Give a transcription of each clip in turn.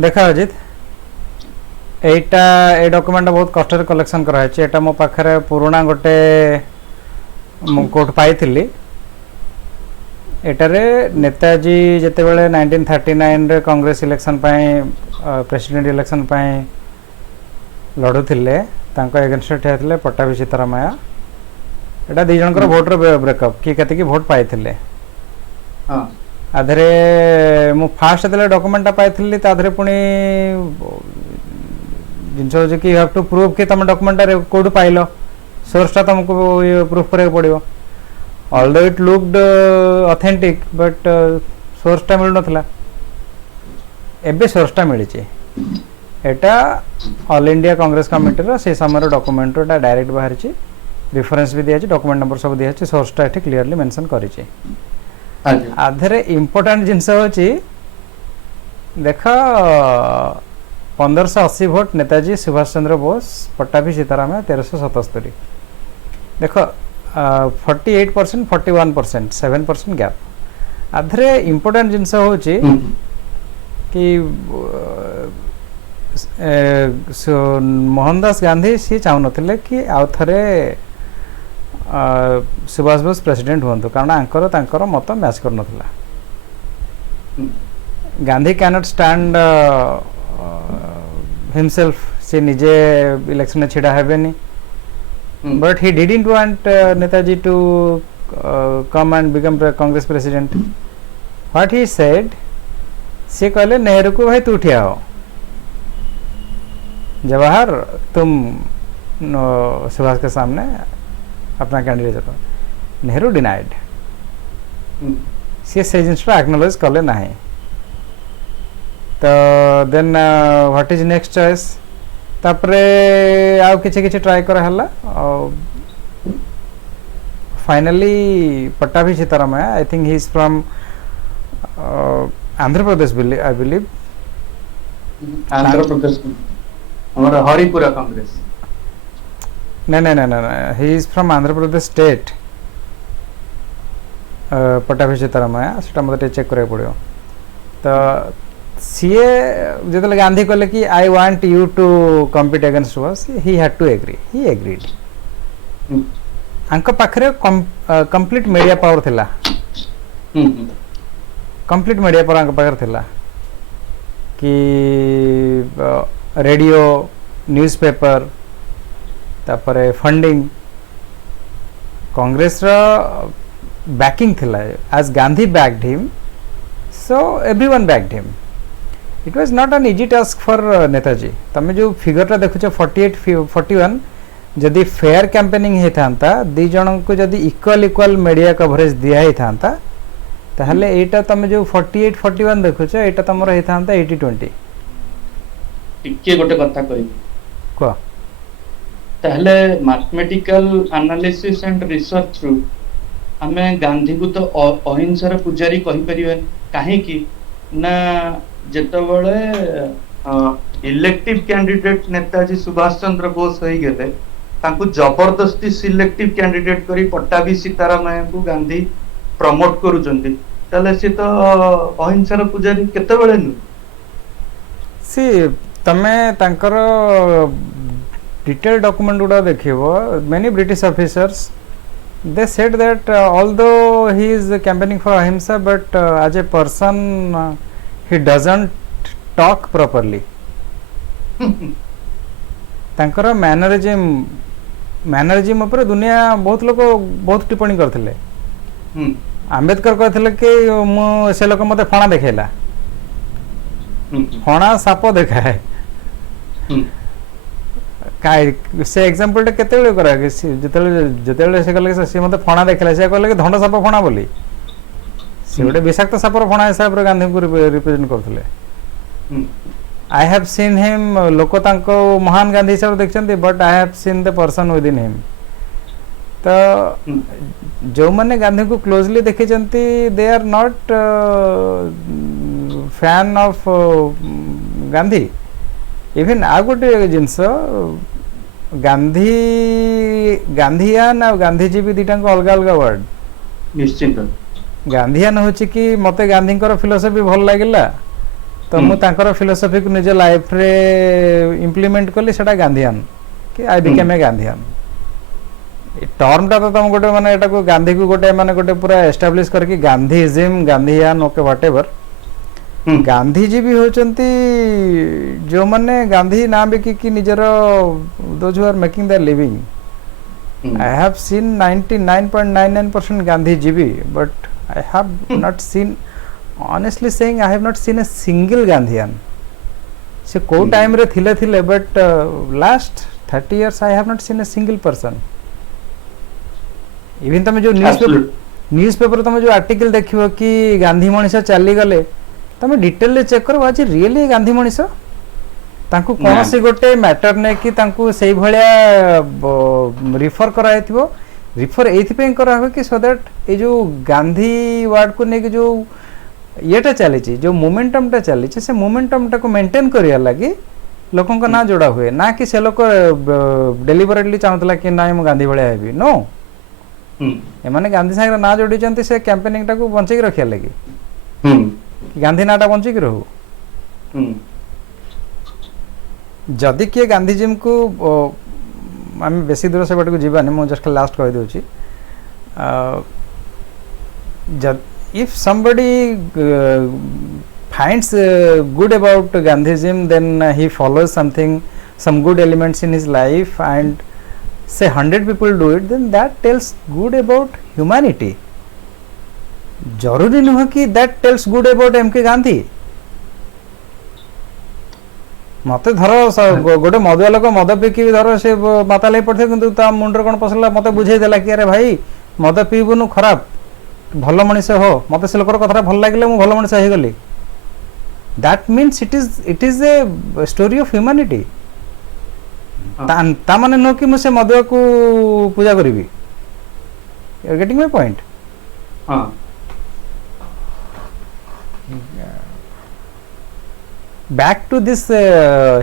देखा अजित एटा a document बहुत कष्ट कलेक्शन कराई एटा मो पाखरे पुराना गोटे कोट पाई एटारे नेताजी जितेबाला 1939 रे कांग्रेस इलेक्शन प्रेसिडेंट इलेक्शन लड़ुले एगेन्स्ट ठिया थे पट्टाभी सीतारामया एटा दी जनकर भोटर ब्रेकअप किए केतिकी भोट पाई आधे मु फास्ट जो डॉक्यूमेंटा पाई ताधरे पुणी जिनस हो कि यू हैव टू प्रूव कि तुम डॉक्यूमेंटा कौटू पाइल सोर्सटा तुमको प्रूफ करा पड़ो although it looked authentic but सोर्सटा मिल नथला एबे सोर्सटा मिली एटा ऑल इंडिया कांग्रेस कमिटी रो से समय डॉक्यूमेंट टा डायरेक्ट बाहर रेफरेंस भी दिया डॉक्यूमेंट नंबर सब दिया सोर्सटा एठी क्लियरली मेंशन करिछि आधे इम्पोर्टेंट जिनस होची देख 1580 भोट नेताजी सुभाष चंद्र बोस पट्टाभी सीताराम 1377 देख 48% 41% 7% गैप आधे इम्पोर्टेंट जिनस होची कि मोहनदास गांधी सी चाहून कि आउ थे सुभाष बोस प्रेसिडेंट हूँ कारण आंकर मत मैच कर नथिला गांधी कैनॉट स्टैंड हिमसेल्फ से निजे इलेक्शन छिड़ा हेबेनी but he didn't want Netaji to come and become Congress president what he said सी कहले नेहरू को भाई तू ठिया हो जवाहर तुम सुभाष के सामने अपना कैंडिडेट जब नेहरू डिनाइड सी से जिनटा एक्नोलेज कले ना तो then what is next choice तापरे आउ किछि किछि ट्राई करा हला finally Pattabhi Sitaram I think he is from Andhra Pradesh I believe Andhra Pradesh हमारा हरिपुरा कांग्रेस नहीं he is from Andhra Pradesh state Pattabhi Sitaram से मतलब चेक करा पड़ो तो सीए जो गांधी कहले कि I want you to compete against was he had to agree he agreed आंक पाखरे कंप्लीट मीडिया पावर थिला कंप्लीट मीडिया पावर आंक पाखरे थिला कि रेडियो न्यूज़पेपर तापरे फंडिंग कांग्रेस रा बैकिंग थिला as Gandhi backed him so everyone backed him it was not an easy task for Netaji तमे जो फिगरटा देखुछ 48 41 जदि फेयर कैंपेनिंग हे थांता दी जण को जदि इक्वल मीडिया कवरेज दिया हे थांता ताहले एटा तमे जो 48 41 देखुछ एटा तमर हे थांता 80 20 टिके गोटे कथा कहि को ताहले mathematical analysis and research through हमें गांधी को तो अहिंसार पुजारी कहि परिबे काहे कि ना जेतबळे इलेक्टिव कैंडिडेट नेताजी सुभाष चंद्र बोस होई गेले तांको जबरदस्ती सिलेक्टिव कैंडिडेट करी पट्टाभी सीताराम को गांधी प्रमोट करूचंती तले से तो अहिंसार पुजारी केतेबेले नु सी तमे तांकर डिटेल डॉक्यूमेंट गुड़ा देखिबो many British officers they said that although he is campaigning for ahimsa but as a person he doesn't talk properly तांकर मैनरिज्म ऊपर दुनिया बहुत लोग बहुत टिप्पणी करथिले आंबेडकर कहथिले कि मु से लोक मते फणा देखेला फणा साप देखा है से एग्जांपल केते करा जते से कहले से मते फणा देखला से कहले कि धंड साप फणा बोली से गोटे विषाक्त सापर फणा हिसाब रे गांधी को रिप्रेजेंट करथिले आई हैव सीन हिम लोक तांको महान गांधी हिसाब देखछन्ती but I have seen the person within him तो जो माने गांधी को क्लोजली देखिछन्ती they are not fan of Gandhi even आ गोटे जिनस गांधीयान और गांधीजीवी दुटा अलग अलग वर्ड निश्चित गांधीयान हूँ कि मत गांधी फिलोसफी भल लगे तो मु तांकर फिलोसफी को निज लाइफ रे इंप्लीमेंट कली सेटा गांधीयन कि I became a Gandhian term टा तो तुम गोटे माने एटा को गांधी को गोटे माने गोटे पूरा एस्टाब्लिश करके Gandhism Gandhian okay whatever Gandhiji भी होचंती जो माने गांधी नाम बिकी कि निजर those who are making their living I have seen 99.99% गांधीजीवी but I have not seen honestly saying I have not seen a single Gandhian se ko time re thile but last 30 years I have not seen a single person even tame jo newspaper tame jo article देखिबो कि गांधी मनीष चली गले तमे detail ले check करो आज really Gandhi Manish तांको कोनसी गोटे मैटर ने कि तांको सेही भलिया रिफर कराइथिबो रिफर एथि पे करा हो कि सो दैट ए जो गांधी वर्ड को ने कि जो येटा चली जो मोमेंटम टा चली से मोमेंटम टा को मेंटेन करिया लगी लोकों का ना जोड़ा हुए ना कि से लोक डेलिबरेटली चाहतला कि ना हम गांधी भलिया हेबी नो ए माने गांधी सागर ना जोड़ी चंती से कैंपेनिंग टा को बंचे के रखिया लगी कि गांधी नाटा बंचे के रहू जदि किए गांधीजी को आम बेसी दूर से को जीवानी मु जस्ट लास्ट कह दूची if somebody finds good about Gandhism then he follows some good elements in his life and say 100 people do it then that tells good about humanity जरूरी नुह कि that tells good about MK Gandhi मते धर गोटे मदुआ लोक मद Peaky धर से माता लई पड़थे किंतु ता मुंडर कोन पसला मते बुझेई देला कि अरे भाई मद पीबुनु खराब भल मनीष हो मत से लोकर कथा भल लगे मु भल मनीष हो गली that means it is a story of humanity ता माने नो कि मु से मदुआ को पूजा करिवि you are getting my point हां बैक टू दिस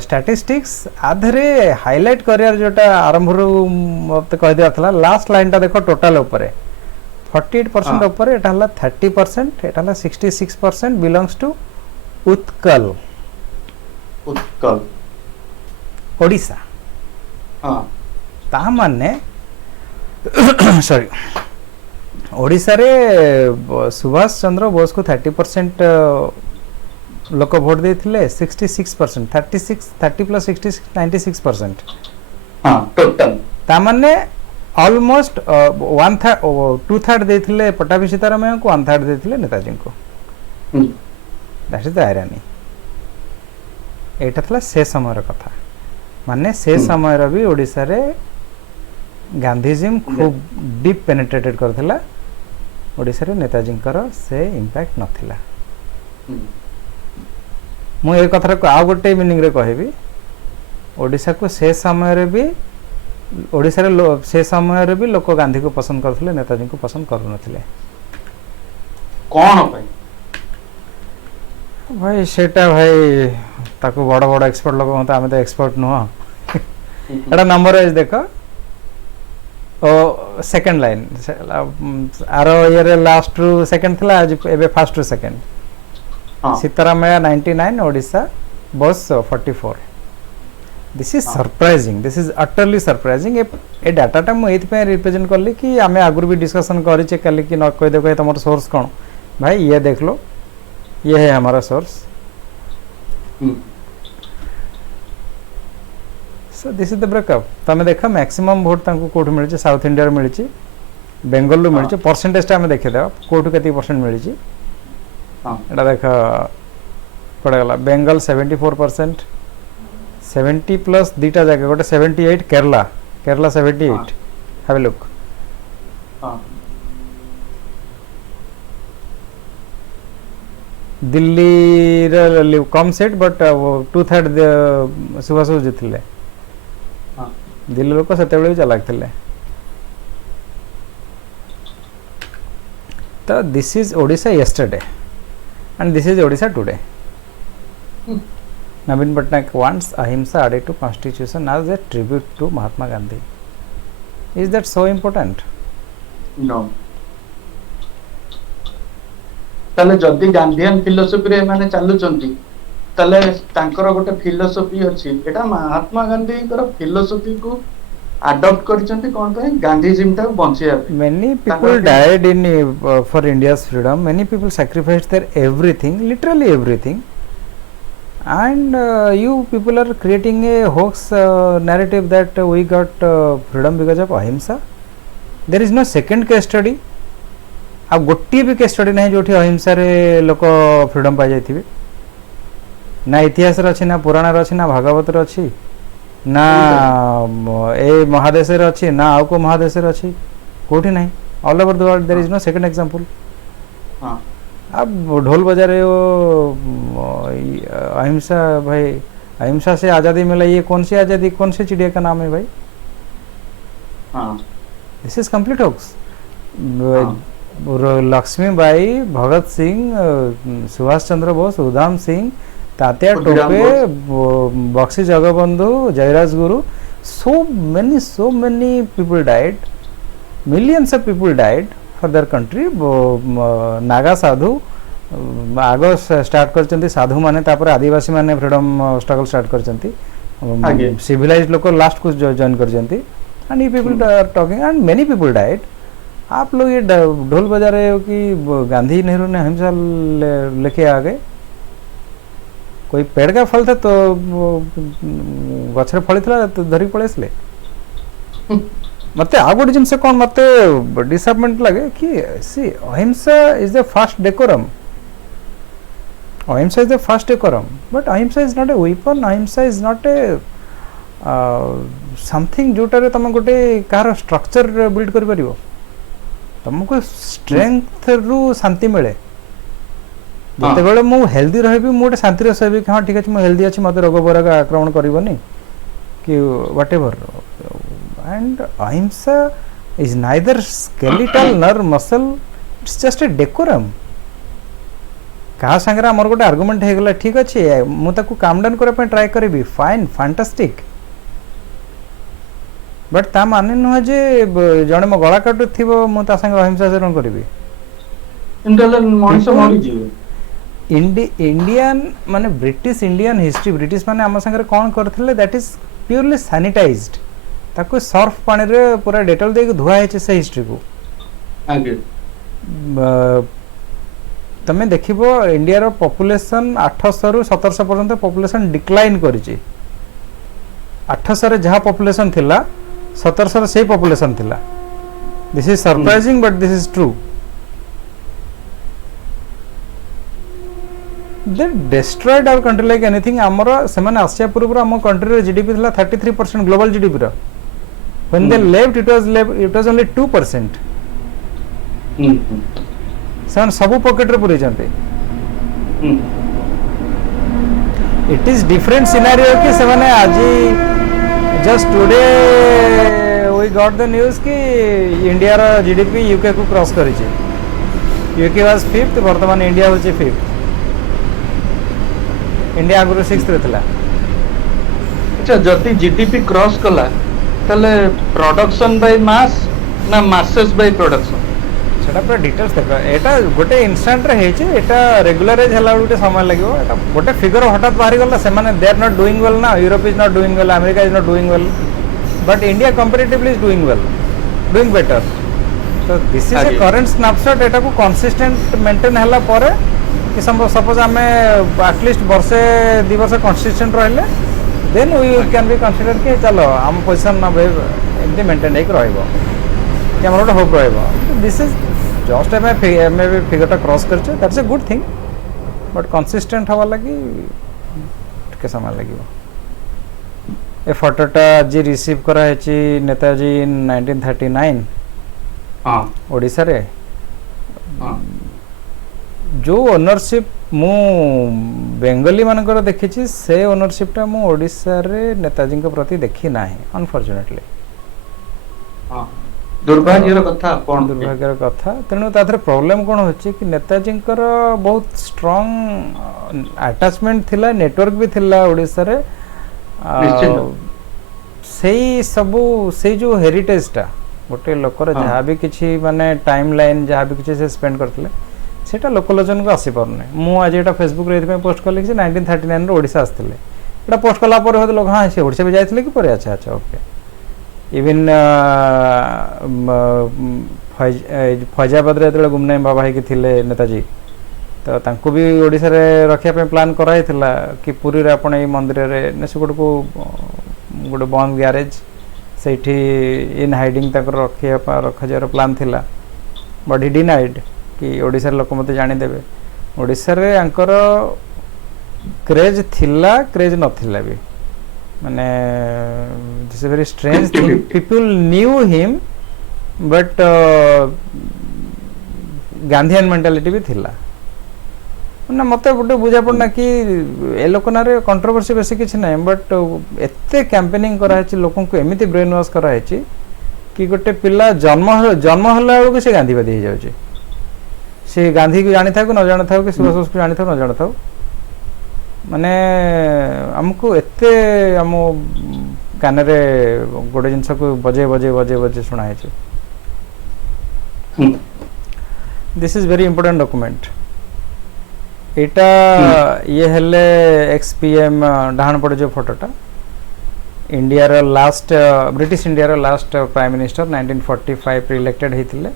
स्टैटिस्टिक्स आधरे हाईलाइट करियर जोटा आरंभ रो मते कह दिया थला लास्ट लाइन टा देखो टोटल ऊपर 48% ऊपर एटा हला 30% एटा हला 66% बिलोंग्स टू उत्कल ओडिसा हां ता माने सॉरी ओडिसा रे सुभाष चंद्र बोस को 30% लोक वोट देथिले 66% 30 प्लस 66 96% हां टोटल ता माने ऑलमोस्ट 2/3 देथिले पट्टाभी सीतारामैया को 1/3 देथिले नेताजी को दैट इज द आयरनी एटा थला से समय कथा माने से समय रो भी ओडिसा रे गांधीजिम खूब डीप पेनिट्रेटेड करथिला ओडिसा रे नेताजी से इंपैक्ट नथिला मु ए कथा को आ गोटे मीनिंग रे कहबी ओडिसा को से समय रे भी ओडिसा रे से समय रे भी लोक गांधी को पसंद करथिले नेताजी को पसंद करू नथिले कोन भाई भाई सेटा भाई ताको बड़ बड़ एक्सपर्ट लोक मत आमे तो एक्सपर्ट नो एटा नंबर वाइज देखो ओ सेकंड लाइन आरो ईयर लास्ट रू सेकंड थला आज एबे फर्स्ट रू second Sitaramayya 99 Odisha Bose 44 this is surprising this is utterly surprising A data टा मु एथि पे रिप्रेजेंट करली कि आमे आगुर भी डिस्कशन करि चे कल कि न कह दे कह तमर सोर्स कोन भाई ये देख लो ये है हमारा source so this is the breakup तमे देखा मैक्सिमम वोट तांको कोठ मिलि साउथ इंडिया रे मिलि बेंगल रो मिलि परसेंटेज टा हमें देखे देबा कोठ केती परसेंट मिलि हां एटा देखा पड़ गला बेंगल 74% 70 प्लस दीटा जगह गोटे 78 केरला 78 हैव अ लुक हां दिल्ली रे कम सेट बट 2/3 सुभाष जितले हां दिल्ली लोक सेते बेले चलाक थिले तो this is Odisha yesterday and this is Odisha today. Navin Patnaik wants ahimsa added to constitution as a tribute to Mahatma Gandhi. Is that so important? No. ताले जदि गांधीयन फिलोसफी रे माने चालू चंती ତାହେଲେ ତାଙ୍କର ଗୋଟେ ଫିଲୋସଫି ଅଛି, ଏଟା ମହାତ୍ମା ଗାନ୍ଧୀଙ୍କର ଫିଲୋସଫି କୁ ଆଡପ୍ଟ କରିଛନ୍ତି କଣ ପାଇଁ, ଗାନ୍ଧିଜିମ୍ ଟାକୁ ବଞ୍ଚେଇବା ପାଇଁ। many ତାଙ୍କର people died in for India's freedom. Many people sacrificed their everything, literally everything. And you people are creating a hoax narrative that we got freedom because of ahimsa. There is no second case study. ଆଉ ଗୋଟିଏ ବି case study ନାହିଁ ଯେଉଁଠି ଅହିଂସାରେ ଲୋକ freedom ପାଇଯାଇଥିବେ। ନା ଇତିହାସରେ ଅଛି, ନା ପୁରାଣରେ ଅଛି, ନା ଭାଗବତରେ ଅଛି, ନା ଏ ମହାଦେଶରେ ଅଛି, ନା ଆଉ କେଉଁ ମହାଦେଶରେ ଅଛି, କେଉଁଠି ନାହିଁ। All over the world there is no second example. अब ढोल बजा रहे हो अहिंसा, भाई अहिंसा से आज़ादी मिला, ये कौन सी आज़ादी, कौन सी चिड़िया का नाम है भाई? This is complete hoax. Lakshmibai, Bhagat Singh, Subhash Chandra Bose, Udham Singh, Tatya Tope, Bakshi Jagabandhu, Jayraj Guru, so many people died, millions of people died for their country। Naga साधु आग स्टार्ट करचंती, साधु माने तापर आदिवासी माने फ्रीडम स्ट्रगल स्टार्ट करचंती, सिविलाइज्ड लोक लास्ट को जॉइन करचंती, and you people are talking and many people died. आप लोग ये ढोल बजा रहे हो कि गांधी नेहरू ने अहिंसा लेके आ गए। कोई पेड़ का फल था तो गछरे फली था तो धरिक पड़े इसलिए मत आ गोटे जिनसे कौन मत डिसअपॉइंटमेंट लगे कि सी अहिंसा इज द फर्स्ट डेकोरम, अहिंसा is the first decorum, but अहिंसा इज नॉट ए वेपन, अहिंसा इज नॉट ए समथिंग जोटारे तुम गोटे कार स्ट्रक्चर बिल्ड कर परिबो। तुमको स्ट्रेंथ रु शांति मिले। जिते मु हेल्दी रही मुझे शांति रही हाँ ठीक अच्छे मुझे हेल्दी अच्छी मत रोग बराग आक्रमण करनी कि व्हाट एवर। एंड अहिंसा इज नाइदर स्केलेटल नर muscle, it's just a decorum. क्या सागर आमर गोटे आर्गुमेंट हो गला ठीक अच्छे मुझे काम डाउन करने ट्राए करी, फाइन फैंटास्टिक, बट ता माने नुह जे जड़े मो गला काटु थी मुझे अहिंसा आचरण करी। इंडियन माने ब्रिटिश इंडियन हिस्ट्री, ब्रिटिश माने आम संगे कौन करथिले, दैट इज प्योरली सैनिटाइज्ड। ताको सर्फ पानी रे पूरा डेटॉल देके धुआ है से हिस्ट्री को। आगे तमे देखिबो इंडिया रो पॉपुलेशन 800 रु 1700 पर्यंत पॉपुलेशन डिक्लाइन करिछि। 800 रे जहा पॉपुलेशन थिला 1700 रे सेही पॉपुलेशन थिला। This is surprising but this is true. They destroyed our country like anything। आमर से माने आसिया पूर्व आम कंट्री रे जीडीपी थिला 33% ग्लोबल जीडीपी रो। When they left it was only 2%। से सब पॉकेट रे पुरे जानते। इट इज डिफरेंट सिनेरियो कि से माने आज just today we got the news कि इंडिया रो जीडीपी यूके को क्रॉस करी छै। यूके वाज 5th, वर्तमान इंडिया होची 5th। इंडिया आगुरी 6th रे थिला। अच्छा जति जीडीपी क्रॉस कला तले प्रोडक्शन बाय मास ना मासेस बाय प्रोडक्शन, सेटा पूरा डिटेल्स देखो। एटा गोटे इंस्टेंट रे हेचे, एटा रेगुलराइज हला गोटे समय लागो। एटा गोटे फिगर हठात बाहरी गला से माने they are not doing well ना, Europe is not doing well, America is not doing well, but India comparatively is doing well, doing better. तो this is a current snapshot. एटा को कंसिस्टेंट मेंटेन हला परे कि सपोज आम at least वर्षे 2 वर्ष कंसिस्टेंट रहिले then we can be consider कि चलो आम पोजिशन ना एमती मेंटेन होकर रही गोटे होप रही। दिस इज जस्ट एम फिगरटा क्रॉस कर that's a good thing, but consistent हवा लगी टिके समय लगे। ए फोटोटा आज रिसीव कराई नेताजी इन 1939 ओडिशा रे। जो ओनरशिप मु बेंगली मानकर देखी से ओनरशिपटा मु ओडिशा रे नेताजी के प्रति देखी ना अनफॉर्चुनेटली। दुर्भाग्यर कथा कोन दुर्भाग्यर कथा। तेणु ताथरे प्रॉब्लम कोन होची कि नेताजी बहुत स्ट्रांग अटैचमेंट थिला, नेटवर्क भी थिला ओडिशा रे। सेही सबु से जो हेरिटेजटा गोटे लोकर जहाँ भी किसी माने टाइम लाइन जहाँ भी किसी से स्पेंड करथिले सेटा लोकलोचन को आसी पारने मु आज एटा फेसबुक रे एथि पोस्ट कली कि 1939 रो ओडिसा आस्थिले एटा पोस्ट कला पर होत लोग हां से ओडिसा भी जाइथिले कि परे अच्छा अच्छा ओके इवन फैजाबाद रे जेतले गुमनाम बाबा है कि थिले नेताजी तो तांको भी ओडिसा रे रखिया पे प्लान कराई थिला कि पुरी रे आपण ए मंदिर रे नेसुगड को गोटे बंद गैरेज सेठी इन हाइडिंग तक रखा जावर प्लान थिला बट ही डिनाइड कि ओडिसा लोक मते जानी देबे ओडिसा रे अंकर क्रेज थिला क्रेज नथिला भी माने this is very strange thing people knew him but Gandhian mentality भी थिला ना मते गोटे बुझा पड़ना कि ए लोक ना कंट्रोवर्सी बेसी किसी ना बट एते कैंपेनिंग करा लोक को एमती ब्रेन वाश करा कि गोटे पिला जन्म जन्म होला बेलू से गांधीवादी हो जाए से गांधी को जानी था न जानी था कि सुभाष बोस को जानी था न जानी था माने हमको एते हम कान रे गोटे जिनस को बजे बजे बजे बजे सुना है this is very important document एटा ये हेले एक्सपीएम डाहन पड़े जो फोटोटा इंडिया रो लास्ट ब्रिटिश इंडिया रो लास्ट प्राइम मिनिस्टर 1945 इलेक्टेड होते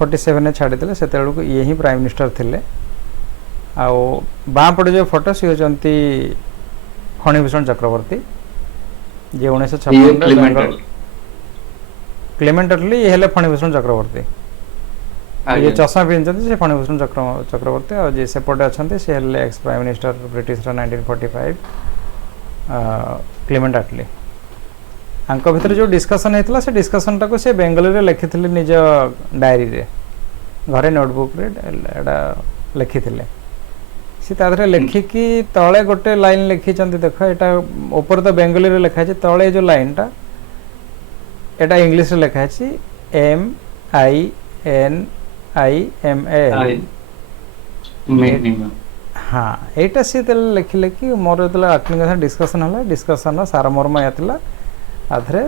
47 ने छाड़ी से ये ही प्राइम मिनिस्टर थिले आउ बाँ पड़े जो फोटो सी होती फणीभूषण चक्रवर्ती जे 1956 क्लेमेंट अटली ये हेले फणीभूषण चक्रवर्ती ये चश्मा पिंधते से फणीभूषण चक्रवर्ती और जे सेपटे अच्छा से हेले ex prime minister British 1945 Clement Attlee आंक भितर जो डिस्कशन होता से डिस्कशन टाक से बेंगली रे लिखी निज डायरी रे घरे नोटबुक रे एडा लिखी सी तादरे लिखिकी तले गोटे लाइन लिखी देख एटा ऊपर तो बेंगली रे लिखा है तले जो लाइन टा एटा इंग्लिश रे लिखा है MINIMA हाँ एटा सी लिखिले कि मोर जो डिस्कशन है डिस्कशन सारमर्म या आधे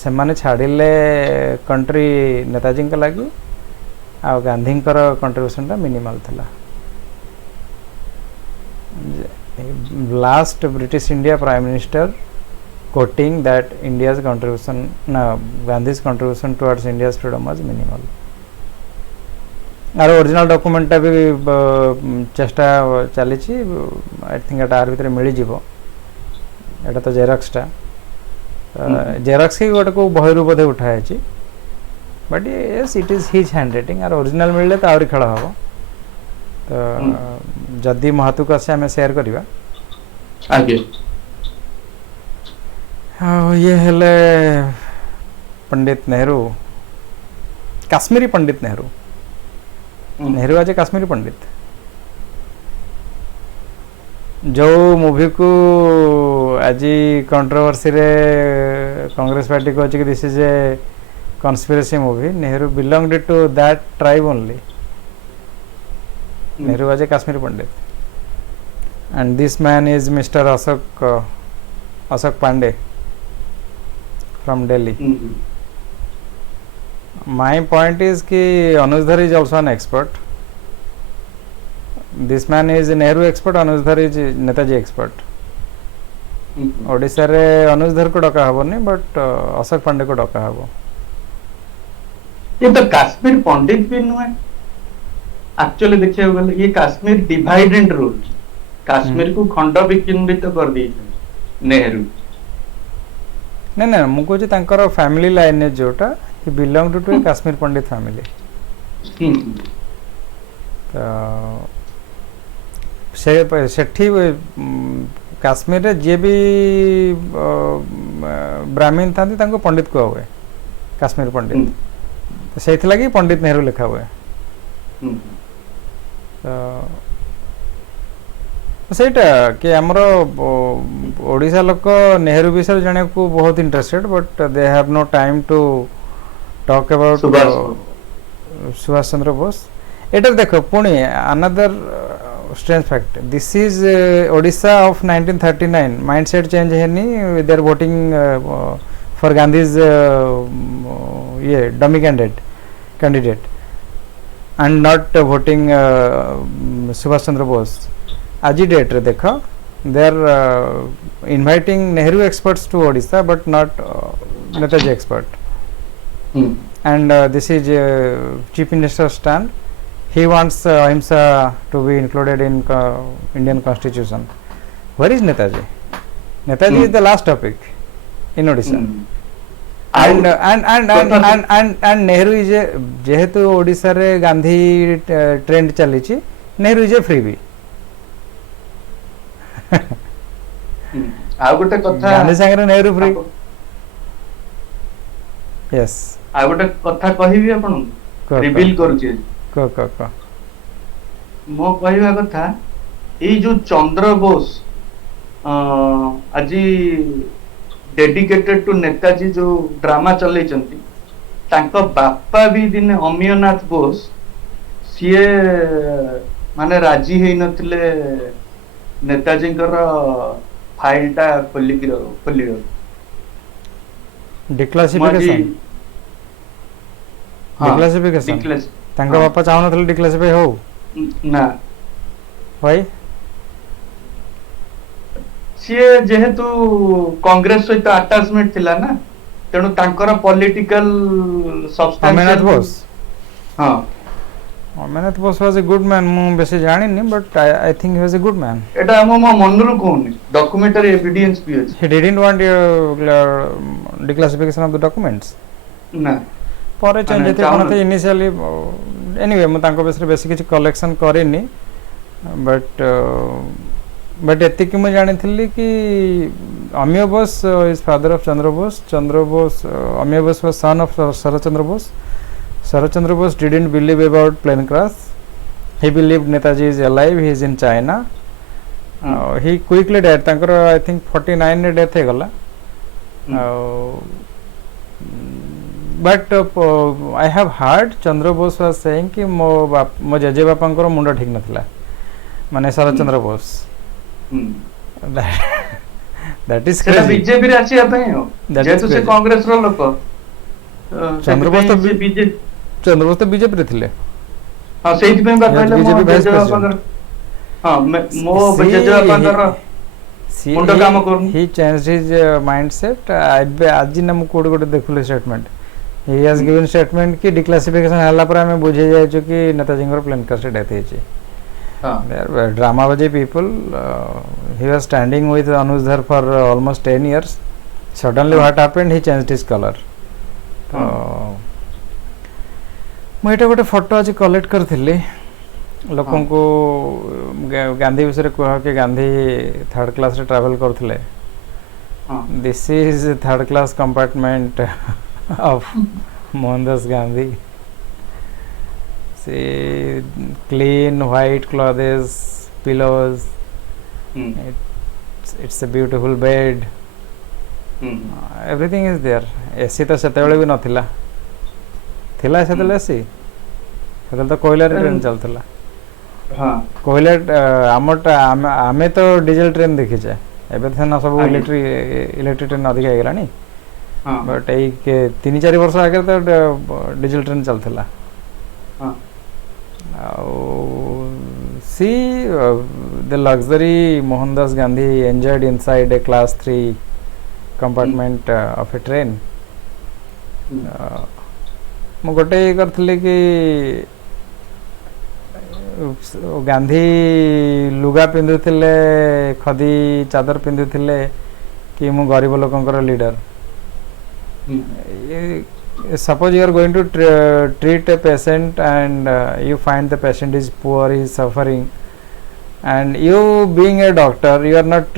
से माने छाड़िले कंट्री नेताजी लगी आ गांधी कंट्रीब्यूशन टा मिनिमल थिला last British India prime minister quoting that India's contribution Gandhi's contribution towards India's freedom was minimal आर ओरिजिनल डॉक्यूमेंट भी चेष्टा चली आई थिंक एटा आर भीतर मिल जीवो एटा तो जेरक्स टा जेरक्स ही गोटे को बही रू बोधे उठाई अछि but yes it is his hand writing आर ओरिजिनल मिलले तो आउरी खेल हबो तो जदी महत्व को आसे हमें शेयर करबा आगे ये हेले पंडित नेहरू काश्मीरी पंडित नेहरू नेहरू आज काश्मीरी पंडित जो मूवी को आज कंट्रोवर्सी रे कांग्रेस पार्टी को कि this is a conspiracy movie Nehru belonged to that tribe only Nehru आज Kashmiri Pandit and this man is mister Ashok Pande from Delhi. My point is कि Anujdhar is also an expert. This man is Nehru expert, Anujdhar is Netaji expert. Odisha रे अनुजधर को डका हबो नहीं but Ashok Pandey को डका हबो ये तो काश्मीर पंडित भी नुहे एक्चुअली देखिए गले ये Kashmir divide and rule Kashmir को खंड विखंडित कर दी नेहरू नहीं नहीं मु कहूँ तांकर फैमिली लाइनेज जोटा he belong to a Kashmir Pandit family तो सेठी काश्मीर रे जे भी ब्राह्मण था पंडित कह हुए काश्मीर पंडित तो से लगी पंडित नेहरू लिखा हुए तो सेटा कि हमरो ओडिशा लोक नेहरू विषय जाने को बहुत interested but they have no time to talk about Subhash Chandra Bose एटा देखो पुणी another strange fact this is Odisha of 1939 mindset change हैनी they are voting for Gandhi's ये dummy candidate and not voting Subhash Chandra Bose. Aji date re dekho, they are inviting Nehru experts to Odisha but not Netaji expert. And this is Chief Minister's stand. He wants Ahimsa to be included in Indian Constitution. Where is Netaji? Netaji is the last topic in Odisha. And Nehru is a जेहेतु ओडिशा रे Gandhi trend चली Nehru is a freebie आ गोटे कथा गांधी संगे Nehru free yes आ गोटे कथा कहबी आपन रिवील करूची को मो कहबा कथा ए जो चंद्र बोस आज डेडिकेटेड टू नेताजी जो ड्रामा चलै चंती तांको बापा भी दिने अमियनाथ बोस सीए माने राजी हेई नथिले नेताजी फाइल टा खोली डिक्लासिफिकेशन डिक्लासिफिकेशन तांको बापा चाहू नथिले डिक्लासिफाई हो ना भाई सीए जेहेतु कांग्रेस सहित अटैचमेंट थिला ना तेणु तांकर पॉलिटिकल सब्सटेंस अमियनाथ बोस हां Amiyanath Bose was a good man मु बेसी जानि नि but I think he was a good man एटा हम मनरु कोनी डॉक्यूमेंटरी एविडेंस भी अछि he didn't want declassification of the documents ना पर चेंज थे कोन थे इनिशियली एनीवे मु तांको बेसरे बेसी किछ कलेक्शन करेनी बट एति कि मैं जानी थी कि Amiya Bose is father of Chandra Bose Amiya Bose was son of Sarat Chandra Bose didn't believe about plane crash he believed Netaji is alive he is in China he quickly death तांकर आई थिंक 49 ने डेथ हे गला but I have heard Chandra Bose was saying कि मो जेजे बापांकर मुंडा ठीक नथिला माने Sarat Chandra Bose that is crazy BJP रे अछि अपे हो जेतु से कांग्रेस रो लोक चंद्रबोस तो बीजेपी रे थिले हां सेहि पे बात कहले बीजेपी वाइस प्रेसिडेंट हां मो बजेजो अपनर मुंडो काम करू he changed his mindset आज ना मु कोड कोड देखुले statement he has given statement कि डिक्लासिफिकेशन हला पर हमें बुझे जाय जो कि नेताजी को प्लान करसे डेथ हे छी They are dramabazi people. He was standing with Anuj Dhar for almost 10 years. Suddenly what happened? He changed his color. मैं गोटे फोटो आज कलेक्ट करथिली लोकों को गांधी विषय कह कि गांधी थर्ड क्लास रे ट्रैवल करथिले this is third class compartment of Mohandas Gandhi See, clean white clothes, pillows. It's a beautiful bed. Everything is there. AC तो सेतेबेले भी नथिला थिला सेतेले AC सेतेले तो कोयला ट्रेन चलतला हां कोयला हमटा आमे तो डीजल ट्रेन देखि छे एबे थना सब इलेक्ट्रिक ट्रेन अधिक हे गेलानी हां बट ए के 3-4 वर्ष आगे तो डीजल ट्रेन चलतला हां see the luxury Mohandas Gandhi enjoyed inside a class 3 compartment of a train मु गोटे करथिले कि गांधी लुगा पिंधुथिले खदी चादर पिंधुथिले कि मु गरीब लोकंकर leader suppose you are going to treat a patient and you find the patient is poor, he is suffering, and you being a doctor you are not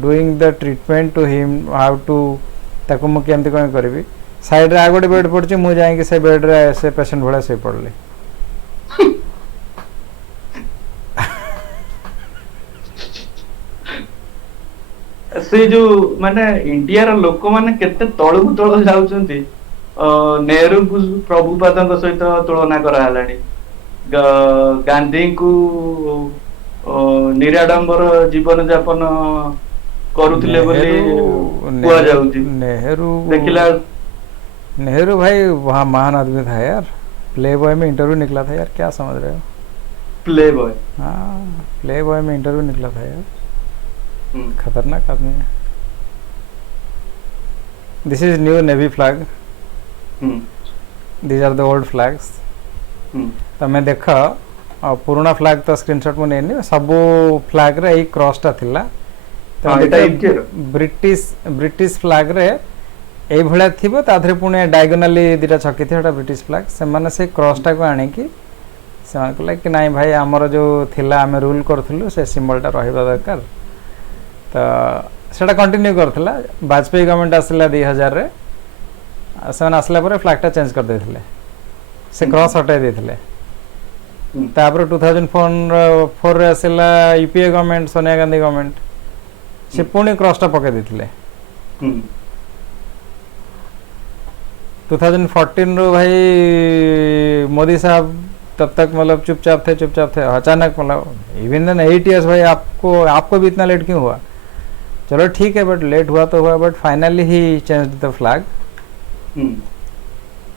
doing the treatment to him how to ताको मु केमति कोन करबी side रे आगोटे bed पड़ची मु जाई कि से bed रे से पेशेंट भड़ा से पड़ले से जो माने इंडिया रो लोक माने केते तळु तळ जाउचंती नेहरू को प्रभुपाद सहित तुलना करालानी गांधी को निराडंबर जीवन यापन करुथिले बोली कुआ जाउती नेहरू देखिला नेहरू भाई वहां महान आदमी था यार प्ले बॉय में इंटरव्यू निकला था यार, क्या समझ रहे हो? Play boy. हाँ, प्ले बॉय में इंटरव्यू निकला था यार, खतरनाक आदमी है। This is new navy flag, these are the old flags. तमें देख पुराना फ्लैग तो स्क्रीनशॉट में नहीं, सब फ्लैग रे क्रॉसटा थिला। ब्रिटिश फ्लैग रे ए भलिया थिबो, ता धरे पुणे डायगोनाली दिटा छकी थे, ओटा ब्रिटिश फ्लैग। से माने से क्रॉसटा को आनी कि से मान कहला कि नहीं भाई हमर जो थिला आमे रूल करथुलु से सिंबलटा रहिबा दरकार। तो सेटा कंटिन्यू करथिला। वाजपेयी गवर्नमेंट आसला 2000 रे, से आसला पर फ्लैगटा चेंज कर देथिले, से क्रॉस हटाई देथिले। तापर 2004 रे आसला UPA government, Sonia Gandhi government, से पुणी क्रॉसटा पके देथिले। 2014 रो भाई मोदी साहब तब तक मतलब चुपचाप थे। अचानक मतलब इवन देन 8 इयर्स भाई, आपको भी इतना लेट क्यों हुआ? चलो ठीक है, बट लेट हुआ तो हुआ, but finally he change the flag.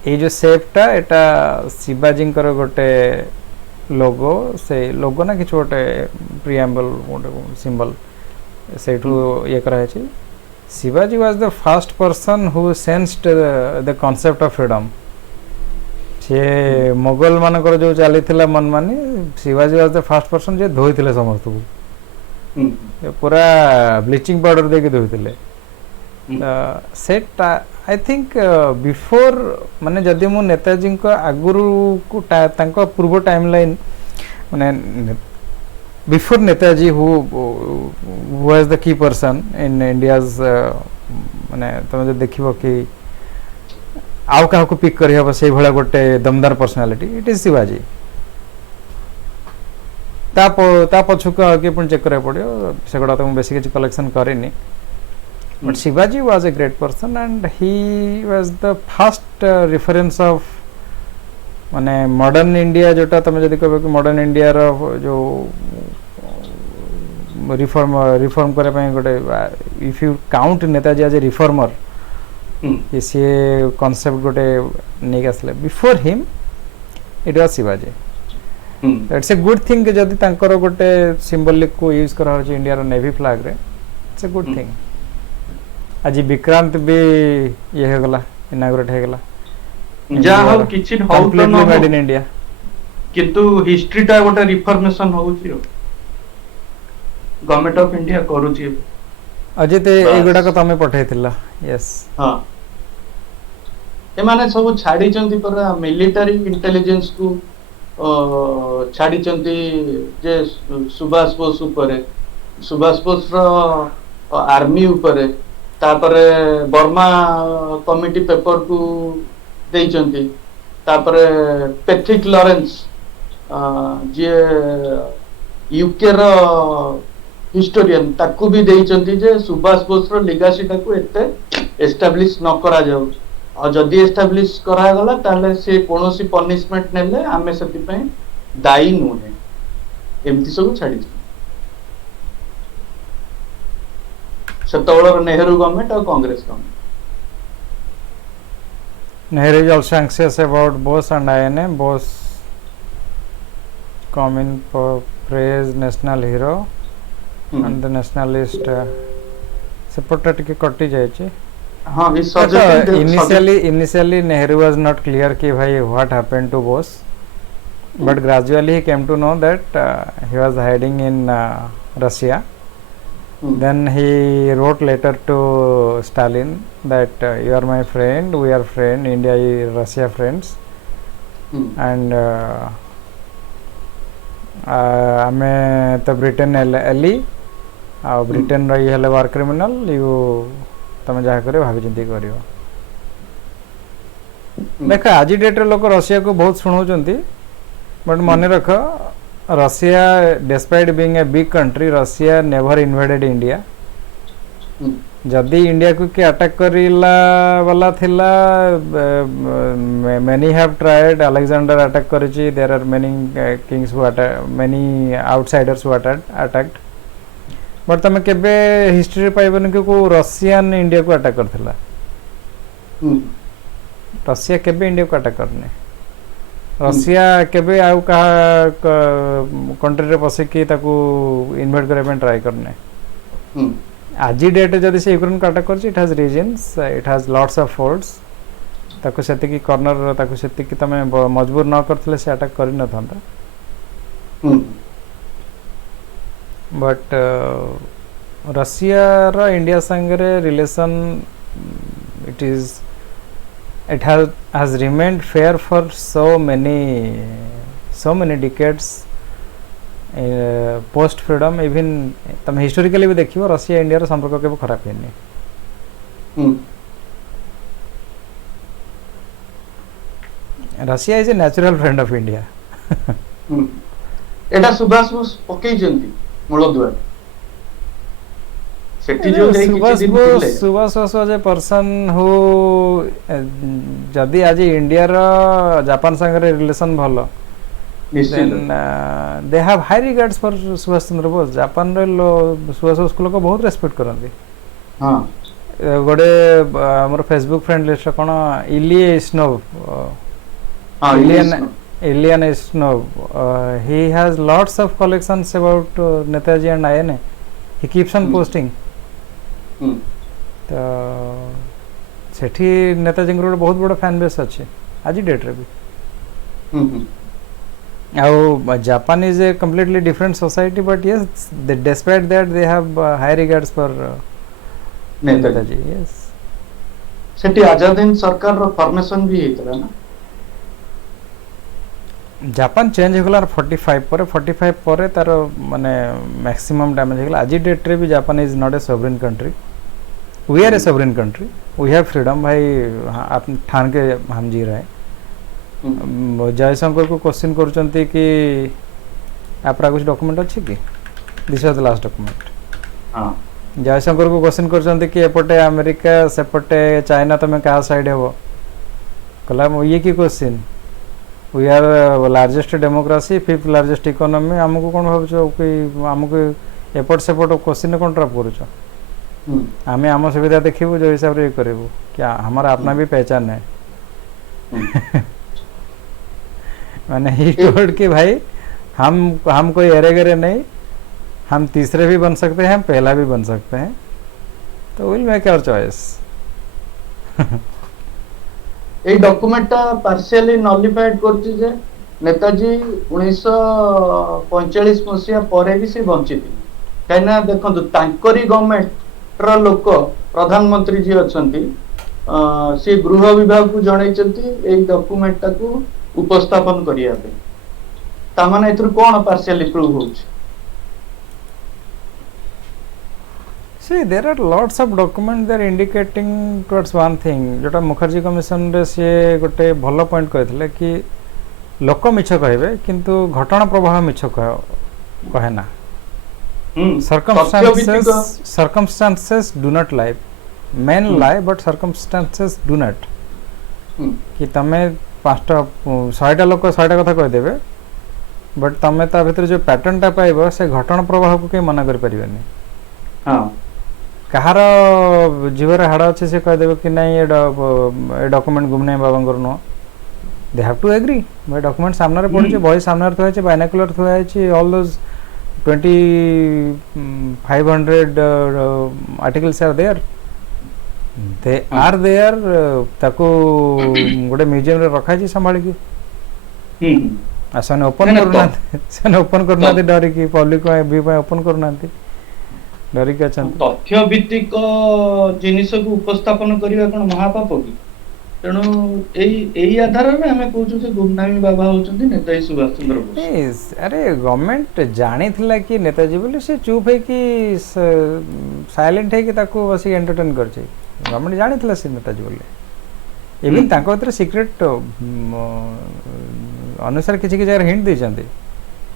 ये जो सेपटा एटा शिवाजी गोटे लोगो, से लोगो ना कि गोटे प्रिएम्बल गोटे सिंबल से ये कराई। Shivaji was the first person who sensed the concept of freedom. से मोगल मानकर जो चली मनमानी, Shivaji was the first person जे धोईथिले समस्त को, पूरा ब्लीचिंग पाउडर देके धोईथिले। सेट आई थिंक बिफोर माने जदि मु नेताजी को आगुरु को तांको पूर्व टाइमलाइन माने before Netaji who was the key person in India's, माने तुम जो देखिबो कि आउ का को पिक करी हबो से भला गोटे दमदार पर्सनालिटी, इट इज शिवाजी। ता पछु का के पुन चेक करे पड़ियो, सेगडा तो बेसी किछ कलेक्शन करेनी। But Shivaji was a great person and he was the first reference of माने मॉडर्न इंडिया, जोटा तुम जदि कहबो कि मॉडर्न इंडिया रो जो रिफॉर्म करे पई गोटे, if you count Netaji as a reformer, ये सी कॉन्सेप्ट गोटे नहीं आसले before him, it was Shivaji. It's a good thing जदि तांकर गोटे सिंबलिक को यूज करा हो इंडिया रो नेवी फ्लैग रे, इट्स ए गुड थिंग। आज विक्रांत भी ये हो गला, इनागुरेट हो गला, जा हो किछि हो तो न मेड इन इंडिया, किंतु हिस्ट्री टा गोटे रिफॉर्मेशन होउची, गवर्नमेंट ऑफ इंडिया करूची। अजित एगुडा को तमे पठाइथिला? यस, हां, ए माने सब छाडी चंती पर मिलिटरी इंटेलिजेंस को छाडी चंती जे सुभाष बोस ऊपर, सुभाष बोस रो आर्मी ऊपर, तापरे बर्मा कमिटी पेपर को देई चंती, तापरे पैट्रिक लॉरेंस जे यूके रो हिस्टोरियन ताकू भी देई चंती जे सुभाष बोस रो लेगासी ताकू एते एस्टैब्लिश न करा जाउ, और जदि एस्टैब्लिश करा गला ताले से कोनोसी पनिशमेंट नेले आमे सती पय दायी नुहे, एमती सब छाडी सतोलर नेहरू गवर्नमेंट और Congress government. Nehru is also anxious about Bose and INA. Bose come in for praise national hero and the nationalist. Separate टिके कटी जाए चे। हाँ, इस initially Nehru was not clear कि भाई what happened to Bose, but gradually he came to know that he was hiding in Russia. Then he wrote letter to Stalin that you are my friend, we are friend, India is Russia friends, and आमे तो Britain Eli आ Britain रही हेले वार criminal, you तमे जहा करे भाभी चिंती करियो। देख आज डेट लोक रशिया को बहुत शुणुचंती, बट मन रख Russia despite being a big country, Russia never invaded India. जदि इंडिया को के अटैक करिला वाला थिला, many have tried, Alexander attack करिछि, there are many kings who attack, many outsiders who attacked, but तमे केबे हिस्ट्री पाइबन कि को रशियन इंडिया को अटैक करथिला। रशिया केबे इंडिया को अटैक करने, रशिया केबे आउ का कंट्री रे पसिकी ताकू इन्वेट करबे ट्राई करने आज डेट जदि से यूक्रेन को अटैक करछि it has reasons it has lots of faults ताकू सेति की कॉर्नर ताकू सेति की तमे मजबूर न करथले से अटैक करि न थांता बट रशिया रो इंडिया संगे relation it is it has remained fair for so many decades post freedom even तम हिस्टोरिकली भी देखियो रशिया इंडिया रो संपर्क केबे खराब हेनी Russia is a natural friend of India एटा सुभाष बोस पकई जंती मूल दुआर सेठी जो जाई किछि दिन पहले Subhash Bose was a person who जदी आज इंडिया रो जापान संगे रिलेशन भलो then they have high regards for Subhash Chandra Bose Japan रे सुभाष बोस को लोग बहुत रेस्पेक्ट करंती हां गोडे हमर फेसबुक फ्रेंड लिस्ट कोन इलिए स्नोव हां Ilian Snov he has lots of collections about Netaji and INA he keeps on posting तो सेठी नेताजी बहुत बड़ा फैन बेस अच्छे आज डेट रे भी आउ Japan is a completely different society but yes they despite that they have high regards for Netaji yes सेठी आजाद हिंद सरकार रो फॉर्मेशन भी हेतला ना जापान चेंज होगला 45 पर तार माने मैक्सिमम डैमेज होगला आज डेट रे भी Japan is not a sovereign country we are a sovereign country we have freedom भाई आप ठान के हम जी रहे जयशंकर को क्वेश्चन करचंती कि आपरा कुछ डॉक्यूमेंट अछि कि this was the last document हां जयशंकर को क्वेश्चन करचंती कि एपटे अमेरिका सेपटे चाइना तमे का साइड हेबो कला ये की question we are largest democracy fifth largest economy हमको कोन भाबछो कि हमको एपट सेपट क्वेश्चन कोन ट्रैप करूछो हमें आम सुविधा देखिबो जो हिसाब रे करबो क्या हमारा अपना भी पहचान है माने ही टोल्ड कि भाई हम कोई एरे गरे नहीं हम तीसरे भी बन सकते हैं पहला भी बन सकते हैं तो will make our choice a डॉक्यूमेंटटा पार्शियली नॉलिफाइड करछि जे नेताजी 1945 मसिया परे भी से बंचित काइना देखंतु तांकरी गवर्नमेंट रो लोक प्रधानमंत्री जी अछंती से गृह विभाग को जणाइचंती ए डॉक्यूमेंटटा को उपस्थापन करिया पे ता माने एथुर कोन पार्शियली प्रूव होछ See, there are lots of documents that are indicating towards one thing. जोटा मुखर्जी कमिशन रे से गोटे भलो पॉइंट कहथिले कि लोक मिछ कहबे किंतु घटना प्रवाह मिछ कहे ना circumstances do not lie men lie but circumstances do not कि तमे पांचटा 100टा लोक 100टा कथा कह देबे बट तमे ता भीतर जो पैटर्न टा पाइबो से घटना प्रवाह को के मना कर परिबेनी हां कहार जीवर हाड़ अच्छे से कहीदेव कि नहीं ये डॉक्यूमेंट गुमने बाबा no they have to agree भाई डॉक्यूमेंट सामने पड़े बही सामने थुआई बाइनाकुलर थुआई all those 2500 articles are there ताको गोटे म्यूजियम रे रखा है संभाल की आसन ओपन करना डरी की पब्लिक व्यू पे ओपन करना डरी के तथ्य भित्तिक जिनिस को उपस्थापन करबा कोन महापाप की तेणु एई आधार रे हमें कहू जे गुमनामी बाबा होचंती नेताजी सुभाष चंद्र बोस अरे गवर्नमेंट जानी थिला कि नेताजी बोले से चुप है कि साइलेंट है कि ताको बसी एंटरटेन करछे गवर्नमेंट जानी थिला से नेताजी बोले इवन ताको भीतर सीक्रेट अनुसार किछि कि जगह हिंट दै जंती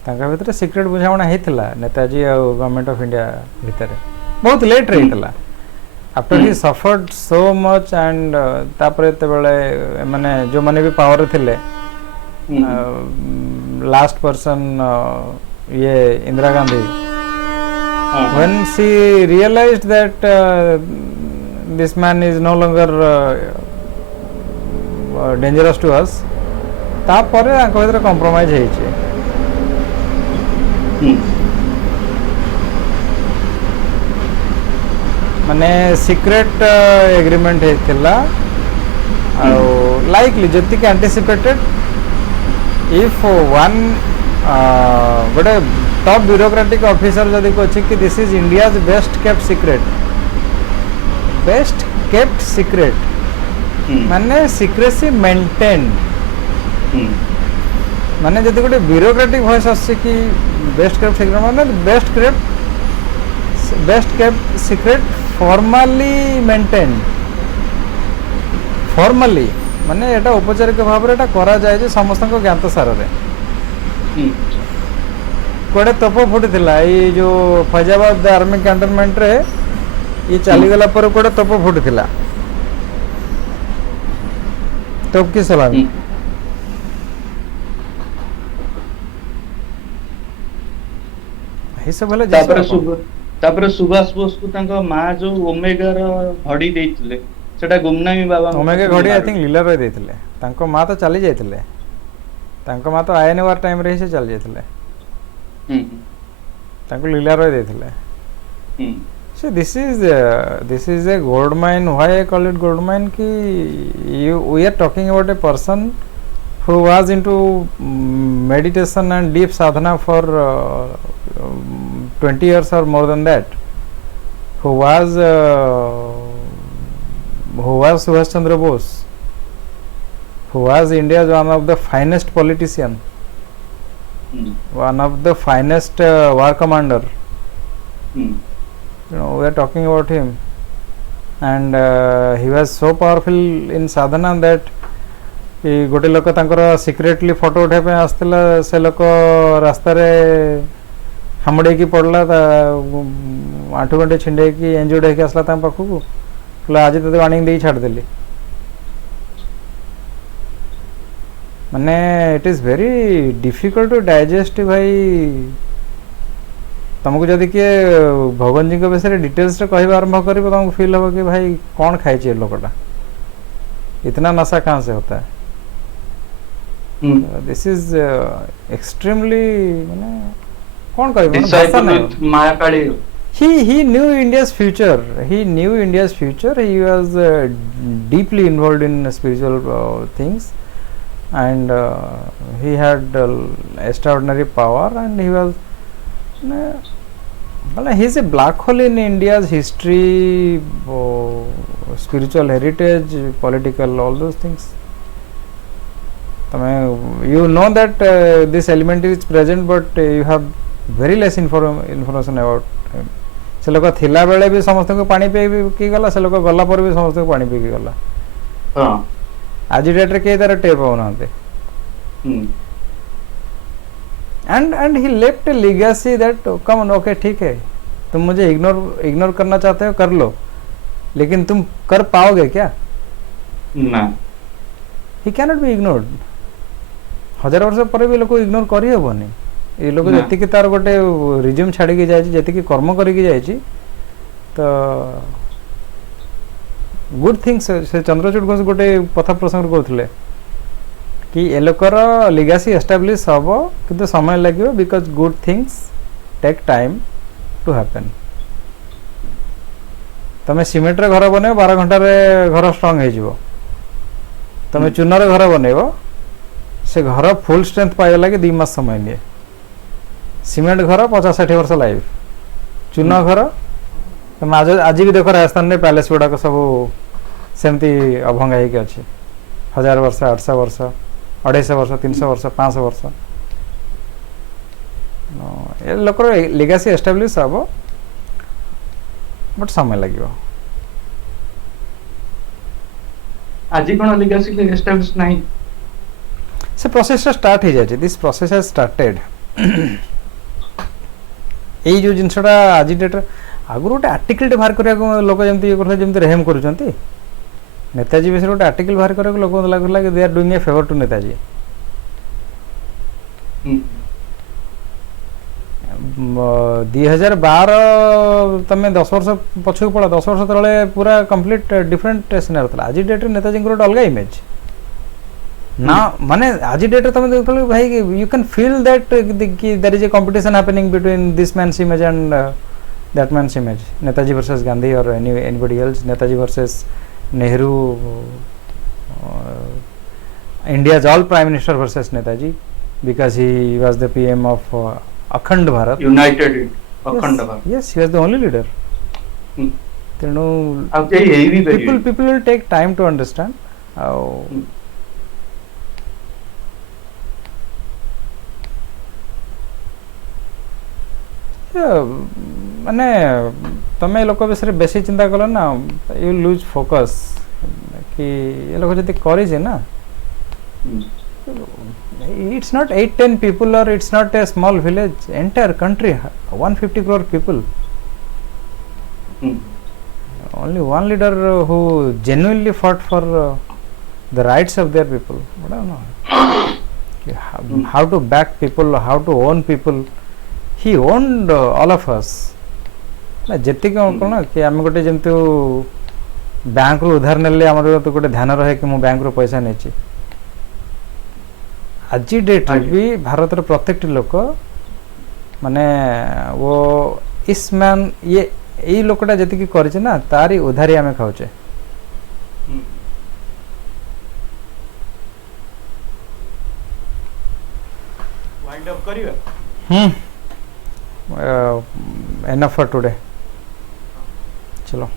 ताका भीतर सीक्रेट बुझावना हेतला नेताजी और गवर्नमेंट ऑफ इंडिया भीतर बहुत लेट रहीतला after he suffered so much and तापर ते बेले माने जो माने भी पावर थिले लास्ट पर्सन ये Indira Gandhi when she realized that this man is no longer dangerous to us तापर भीतर कंप्रोमाइज ହେଇଛି माने सीक्रेट एग्रीमेंट हेतिला लाइकली जति के एंटिसिपेटेड इफ वन गोटे टॉप ब्यूरोक्रेटिक ऑफिसर जदि कहछि कि this is India's best kept secret माने सीक्रेसी मेंटेन माने जदि गोटे ब्यूरोक्रेटिक वॉइस आछि कि बेस्ट केप्ट सीक्रेट माने best kept secret formally maintain formally माने एटा औपचारिक भाव रे एटा करा जाय जे समस्त को ज्ञात सार रे कोडे तप फुटिथिला ई जो फैजाबाद आर्मी कैंटोनमेंट रे ई चली गला पर कोडे तप फुटिथिला तब की सलाह हे सब भले तापर सुभाष बोस को तांको मां जो ओमेगा रो घड़ी देइथिले सेटा गुमनामी बाबा ओमेगा घड़ी आई थिंक लीला रे देइथिले तांको मां तो चली जाइथिले तांको मां तो आयन वार टाइम रे से चल जाइथिले तांको लीला रे देइथिले so this is a gold mine. Why I call it gold mine ki we are talking about a person who was into meditation and deep sadhana for 20 years or more than that, who was Subhash Chandra Bose, who was India's one of the finest politician, one of the finest war commander. You know, we are talking about him, and he was so powerful in sadhana that गोटे लोक secretly photo उठाई आसला से लोक रास्ता हामुड़े की पड़ला आंठू गंटे छिंडे की एंजुर्ड होकर आसला पाखक कहला आज तो वार्निंग दे छाड़देली माने it is very difficult to digest भाई तुमको जदि किए भगवान जी विषय डिटेल्स कह आरंभ कर तुमको फील हम कि भाई कौन खाई लोकटा इतना नशा कहाँ से होता है दिस इज एक्सट्रीमली माने कौन कह he knew India's future. He was deeply involved in spiritual things, and he had extraordinary power, and he was he is a black hole in India's history, spiritual heritage, political, all those things. You know that this element is present, but you have very less information about him. से लोक थिला बेले भी समस्त को पानी P गला से लोक गला पर भी समस्त को पानी पी गला आज डेट रे के तार टेप हो नाते and he left a legacy that come on okay ठीक है तुम मुझे इग्नोर करना चाहते हो कर लो लेकिन तुम कर पाओगे क्या ना he cannot be ignored 1000 वर्ष पर भी लोग इग्नोर करी हेबनी ये लोग जति तार गोटे रिज्यूम छाड़ी की जाए जति कर्म करिकी जाए तो गुड थिंग्स से चंद्रचूड़ घोष गोटे कथा प्रसंग कहते कि ये लोकर लिगासी एस्टाब्लिश हम किंतु समय लगे because good things take time to happen तमें सीमेंट रे घर बनइब 12 घंटा रे घर स्ट्रांग हो तमें चून रे घर बनइब से घर फुल स्ट्रेंथ पाइबा लगे 2 मास समय निये सीमेंट घर 50-60 वर्ष लाइव चून घर तुम आज भी देख राजस्थान में पैलेस गुड़ाक सब सेमती अभंगा होगी अच्छे 1000 वर्ष 800 वर्ष 250 वर्ष 300 वर्ष 500 वर्ष ये लोकर लेगासी एस्टाब्लिश हम बट समय लगे आज कौन लेगासी एस्टाब्लिश नहीं से प्रोसेस स्टार्ट हो जाए दिस प्रोसेस हैज स्टार्टेड यही जो जिनसा आज डेट आगु गोटे आर्टिकल बाहर करने लोक जमी रेहम कर नेताजी विषय गोटे आर्टिकल बाहर करने लोक लगुला कि they are doing a favour to Netaji 2012 तमें 10 वर्ष पछक पड़ा 10 वर्ष तले पूरा कंप्लीट डिफरेंट सिनारी था आज डेट नेताजी गोटे अलग इमेज ना माने आज डेट तुम देखो भाई यू कैन फील दैट कि there is a competition happening between this man's image and that man's image Netaji versus Gandhi और anybody else Netaji versus Nehru India's all prime minister versus Netaji because he was the PM of Akhand Bharat. United अखंड Bharat Yes, he was the only leader. Hmm. ତେଣୁ ଆଉ କେହି ହେଇ ବି ପାରିବେ people will take time to understand ଆଉ Hmm. ମାନେ ତମେ ଏ ଲୋକ ବିଷୟରେ ବେଶୀ ଚିନ୍ତା କଲ ନା ୟୁ ଲୁଜ୍ ଫୋକସ୍ କି ଏ ଲୋକ ଯଦି କରିଛି ନା it's not 8-10 people or it's not a small village, entire country 150 crore people. Only one leader who genuinely fought for the rights of their people. I don't know how to back people, how to own people. He owned all of us. ना जेति कौन कि आम गोटे जमती bank रू उधार नेले आमर तो गोटे ध्यान रहे कि मु बैंक रू पैसा नेची आज डेट भी भारत प्रत्येक लोक माने वो इस मैन ये यही लोकटा जी कर ना तारी उधारी आम खाऊचे वाइंड अप करिवे enough for today चलो